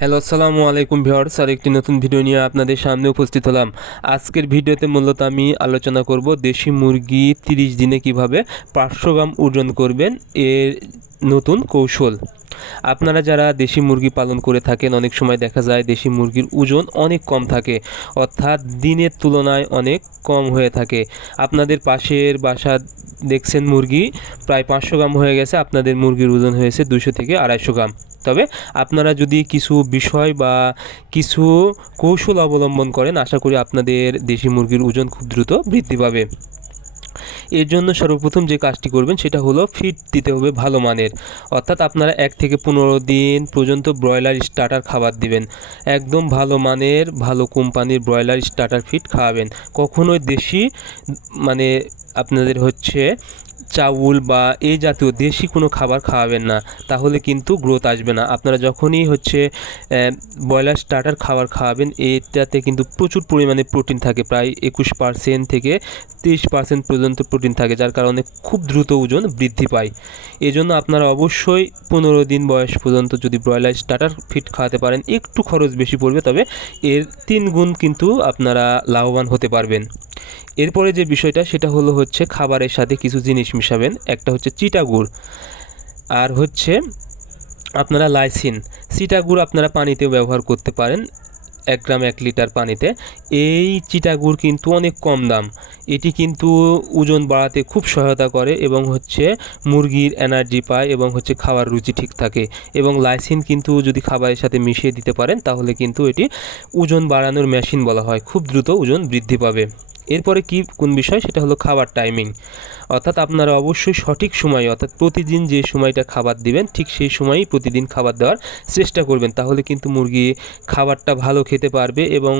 Hello, আসসালামু আলাইকুম viewers. আর একটি নতুন ভিডিও নিয়ে আপনাদের সামনে উপস্থিত হলাম। আজকের ভিডিওতে মূলত আমি আলোচনা করব দেশি মুরগি 30 দিনে কিভাবে 500 গ্রাম ওজন করবেন এর নতুন কৌশল। আপনারা যারা দেশি মুরগি পালন করে থাকেন, অনেক সময় দেখা যায় দেশি মুরগির ওজন অনেক কম থাকে, অর্থাৎ দিনের তুলনায় অনেক কম হয়ে থাকে। আপনাদের পাশের বাসা দেখছেন মুরগি প্রায় 500 গ্রাম হয়ে গেছে, আপনাদের মুরগির ওজন হয়েছে 200 থেকে 250 গ্রাম। তবে আপনারা যদি কিছু বিষয় বা কিছু কৌশল অবলম্বন করেন, আশা করি আপনাদের দেশি মুরগির ওজন খুব দ্রুত বৃদ্ধি পাবে। এর জন্য সর্বপ্রথম যে কাজটি করবেন সেটা হলো ফিড দিতে হবে ভালো মানের, অর্থাৎ আপনারা 1 থেকে 15 দিন পর্যন্ত ব্রয়লার স্টার্টার খাবার দিবেন। একদম ভালো মানের, ভালো কোম্পানির ব্রয়লার স্টার্টার ফিড খাওয়াবেন। কখনোই দেশি মানে আপনাদের হচ্ছে চাউল বা এই জাতীয় দেশি কোনো খাবার খাওয়াবেন না, তাহলে কিন্তু গ্রোথ আসবে না। আপনারা যখনই হচ্ছে ব্রয়লার স্টার্টার খাবার খাওয়াবেন, এটাতে কিন্তু প্রচুর পরিমাণে প্রোটিন থাকে, প্রায় 21% থেকে 30% পর্যন্ত প্রোটিন থাকে, যার কারণে খুব দ্রুত ওজন বৃদ্ধি পায়। এজন্য আপনারা অবশ্যই 15 দিন বয়স পর্যন্ত যদি ব্রয়লার স্টার্টার ফিড খাওয়াতে পারেন, একটু খরচ বেশি পড়বে, তবে এর 3 গুণ কিন্তু আপনারা লাভবান হতে পারবেন। এরপরে যে বিষয়টা সেটা হচ্ছে খাবারের সাথে কিছু জিনিস মিশাবেন। একটা হচ্ছে চিটা গুড়, আর হচ্ছে আপনারা লাইসিন। চিটা গুড় আপনারা পানিতেও ব্যবহার করতে পারেন, 1 গ্রাম 1 লিটার পানিতে। এই চিটা গুড় কিন্তু অনেক কম দাম, এটি কিন্তু ওজন বাড়াতে খুব সহায়তা করে এবং হচ্ছে মুরগির এনার্জি পায় এবং হচ্ছে খাওয়ার রুচি ঠিক থাকে। এবং লাইসিন কিন্তু যদি খাবারের সাথে মিশিয়ে দিতে পারেন, তাহলে কিন্তু এটি ওজন বাড়ানোর মেশিন বলা হয়, খুব দ্রুত ওজন বৃদ্ধি পাবে। এরপরে কোন বিষয় সেটা হলো খাবার টাইমিং, অর্থাৎ আপনারা অবশ্যই সঠিক সময়ে, অর্থাৎ প্রতিদিন যে সময়টা খাবার দিবেন ঠিক সেই সময়ই প্রতিদিন খাবার দেওয়ার চেষ্টা করবেন, তাহলে কিন্তু মুরগি খাবারটা ভালো খেতে পারবে এবং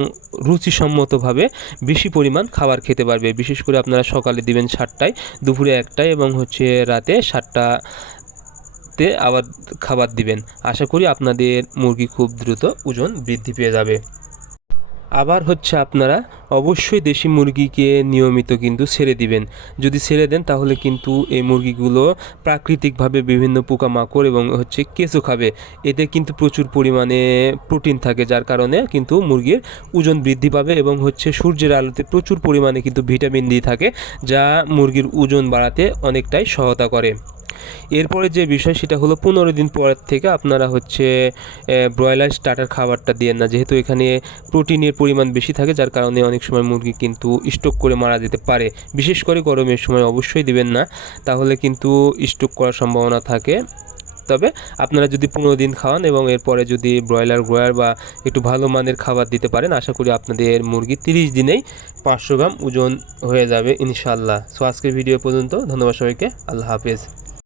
রুচিসম্মতভাবে বেশি পরিমাণ খাবার খেতে পারবে। বিশেষ করে আপনারা সকালে দিবেন 7টায়, দুপুরে 1টায় এবং হচ্ছে রাতে 7টাতে আবার খাবার দিবেন। আশা করি আপনাদের মুরগি খুব দ্রুত ওজন বৃদ্ধি পেয়ে যাবে। আবার হচ্ছে আপনারা অবশ্যই দেশি মুরগিকে নিয়মিত কিন্তু ছেড়ে দিবেন। যদি ছেড়ে দেন তাহলে কিন্তু এই মুরগিগুলো প্রাকৃতিকভাবে বিভিন্ন পোকামাকড় এবং হচ্ছে কেঁচো খাবে। এতে কিন্তু প্রচুর পরিমাণে প্রোটিন থাকে, যার কারণে কিন্তু মুরগির ওজন বৃদ্ধি পাবে এবং হচ্ছে সূর্যের আলোতে প্রচুর পরিমাণে কিন্তু ভিটামিন ডি থাকে, যা মুরগির ওজন বাড়াতে অনেকটাই সহায়তা করে। এরপরে যে বিষয় সেটা হলো 15 দিন পর থেকে আপনারা হচ্ছে ব্রয়লার স্টার্টার খাবারটা দিয়েন না, যেহেতু এখানে প্রোটিনের পরিমাণ বেশি থাকে, যার কারণে অনেক সময় মুরগি কিন্তু স্ট্রোক করে মারা যেতে পারে। বিশেষ করে গরমের সময় অবশ্যই দিবেন না, তাহলে কিন্তু স্ট্রোক করার সম্ভাবনা থাকে। তবে আপনারা যদি 15 দিন খাওয়ান এবং এরপরে যদি ব্রয়লার বা একটু ভালো মানের খাবার দিতে পারেন, আশা করি আপনাদের মুরগি 30 দিনেই 500 গ্রাম ওজন হয়ে যাবে ইনশাআল্লাহ। সো আজকের ভিডিও পর্যন্ত, ধন্যবাদ সবাইকে, আল্লাহ হাফেজ।